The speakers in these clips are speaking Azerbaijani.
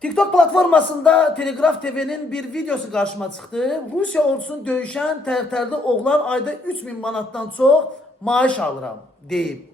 TikTok platformasında Telegraf TV'nin bir videosu karşıma çıktı. Rusya ordusunu döyüşen tərtərli oğlan ayda 3000 manattan çox maaş alıram deyib.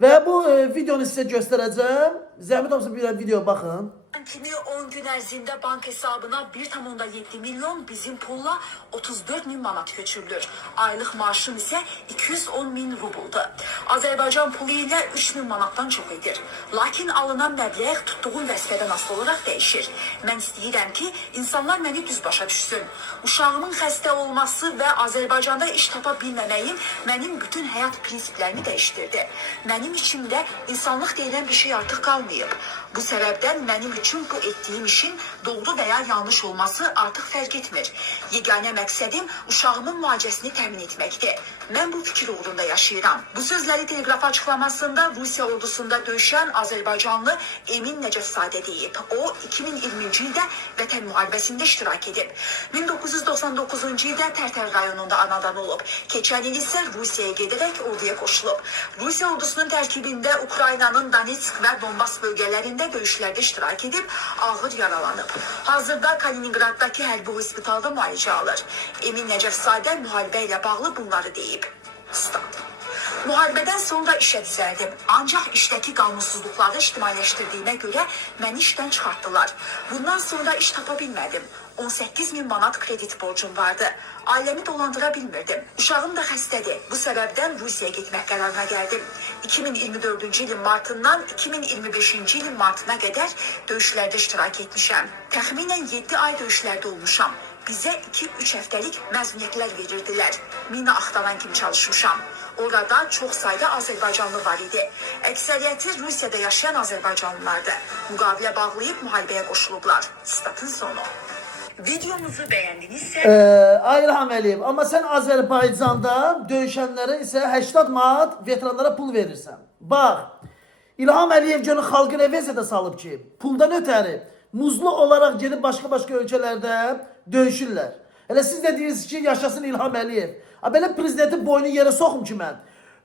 Və bu videonu sizə göstərəcəm. Zəhmət olmasa bir video baxın. Kimi 10 gün ərzində bank hesabına 1,7 milyon, bizim pulla 34 bin manat köçürülür. Aylıq maaşım isə 210 bin rubuldur. Azərbaycan pulu ilə 3 bin manatdan çox edir. Lakin alınan məbləğ tutduğum vəzifədən asılı olaraq dəyişir. Mən istəyirəm ki, insanlar məni düz başa düşsün. Uşağımın xəstə olması və Azərbaycanda iş tapa bilməməyim mənim bütün həyat prinsiplərimi dəyişdirdi. Mənim içimdə insanlıq deyilən bir şey artıq qalmayıb. Bu səbəbdən mənim üçün bu etdiyim işin doğru və ya yanlış olması artıq fərq etmir. Yeganə məqsədim uşağımın müalicəsini təmin etməkdir. Mən bu fikir uğrunda yaşayıram. Bu sözləri Telegraf açıqlamasında Rusiya ordusunda döyüşən Azərbaycanlı Emin Nəcəfzadə deyib. O 2020-ci ildə Vətən müharibəsində iştirak edib. 1999-cu ildə Tərtər rayonunda anadan olub. Keçən il isə Rusiyaya gedərək orduya qoşulub. Rusiya ordusunun tərkibində Ukraynanın Donetsk və Donbas bölgələrində döyüşlərdə iştirak edib, ağır yaralanıb. Hazırda Kaliningraddakı hərbi hospitalda müalicə alır. Emin Nəcəfzadə müharibə ilə bağlı bunları deyib. Stat. Müharibədən sonra işə düzəldim. Ancaq işdəki qanunsuzluqları ictimailəşdirdiyimə görə məni işdən çıxartdılar. Bundan sonra iş tapa bilmədim. 18 bin manat kredit borcum vardı. Ailəmi dolandıra bilmirdim. Uşağım da xəstədir. Bu səbəbdən Rusiyaya getmək qərarına gəldim. 2024-cü ilin martından 2025-ci ilin martına qədər döyüşlərdə iştirak etmişəm. Təxminən 7 ay döyüşlərdə olmuşam. Bizə 2-3 həftəlik məzuniyyətlər verirdilər. Mina axtaran kimi çalışmışam. Orada çox sayda Azərbaycanlı var idi. Əksəriyyəti Rusiyada yaşayan Azərbaycanlılardı. Müqavilə bağlayıb müharibəyə qoşulublar. Statın sonu. Videomuzu bəyəndinizsə... Ay İlham Əliyev, amma sən Azərbaycanda döyüşənlərə isə 80 manat veteranlara pul verirsən. Bax, İlham Əliyev gönül xalqı reviziyada salıb ki, puldan ötəri muzlu olaraq gedib başqa ölkələrdə döyüşürlər. Elə siz də deyirsiniz ki, yaşasın İlham Əliyev. Belə prezidentin boynu yerə soxum ki mən.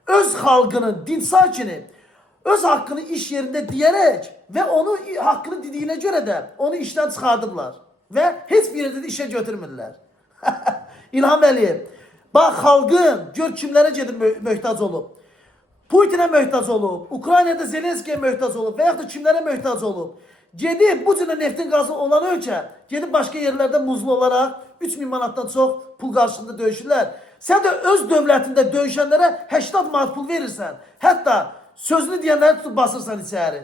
Öz xalqını, dinç sakini, öz haqqını iş yerində deyərək və onu haqqını dediyinə görə də onu işdən çıxardıblar. Və heç bir yerdə də işə götürmürlər. İlham Əliyev, bax xalqın gör kimlərə gedib möhtac olub. Putinə möhtac olub, Ukraynada Zelenskiyə möhtac olub və yaxud da kimlərə möhtac olub. Gedib bu cürlə neftin qazı olan ölkə, gedib başqa yerlərdə muzlu olaraq 3000 manatdan çox pul qarşısında döyüşürlər. Sən də öz dövlətində döyüşənlərə 80 manat pul verirsən. Hətta sözünü deyənləri tutub basırsan içəri.